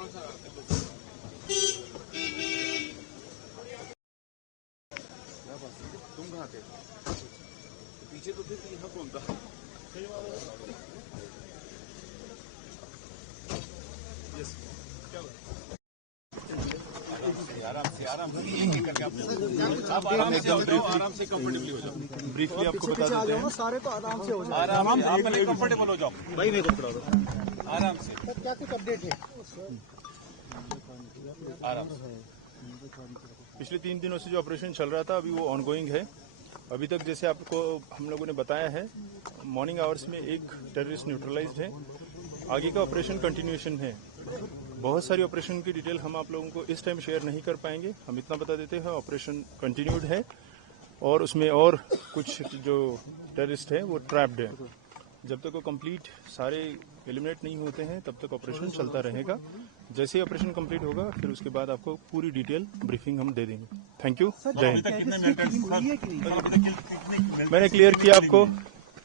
तुम कहाँ थे? पीछे तो थे, यहाँ कौन था? यस, क्या हुआ? आराम से आप आराम से कंफर्टेबली हो जाओ। ब्रीफली आपको बता देते हैं। सारे तो आराम से हो जाए। आराम से आप पहले कंफर्टेबल हो जाओ भाई, मेरे को पकड़ा दो आराम से। सर क्या कुछ अपडेट है? आराम से। पिछले 3 दिनों से जो ऑपरेशन चल रहा था अभी वो ऑनगोइंग है। अभी तक जैसे आपको हम लोगों ने बताया है, मॉर्निंग आवर्स में एक टेररिस्ट न्यूट्रलाइज्ड है। आगे का ऑपरेशन कंटिन्यूएशन है। बहुत सारी ऑपरेशन की डिटेल हम आप लोगों को इस टाइम शेयर नहीं कर पाएंगे। हम इतना बता देते हैं ऑपरेशन कंटिन्यूड है और उसमें और कुछ जो टेररिस्ट है वो ट्रैप्ड है। जब तक वो कंप्लीट सारे एलिमिनेट नहीं होते हैं तब तक ऑपरेशन चलता रहेगा। जैसे ही ऑपरेशन कंप्लीट होगा फिर उसके बाद आपको पूरी डिटेल ब्रीफिंग हम दे देंगे। थैंक यू, जय हिंद। मैंने क्लियर किया आपको,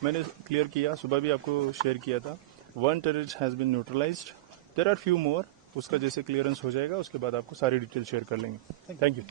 मैंने क्लियर किया, सुबह भी आपको शेयर किया था। 1 terrorist has been neutralised, there are few more. उसका जैसे क्लियरेंस हो जाएगा उसके बाद आपको सारी डिटेल शेयर कर लेंगे। Thank you.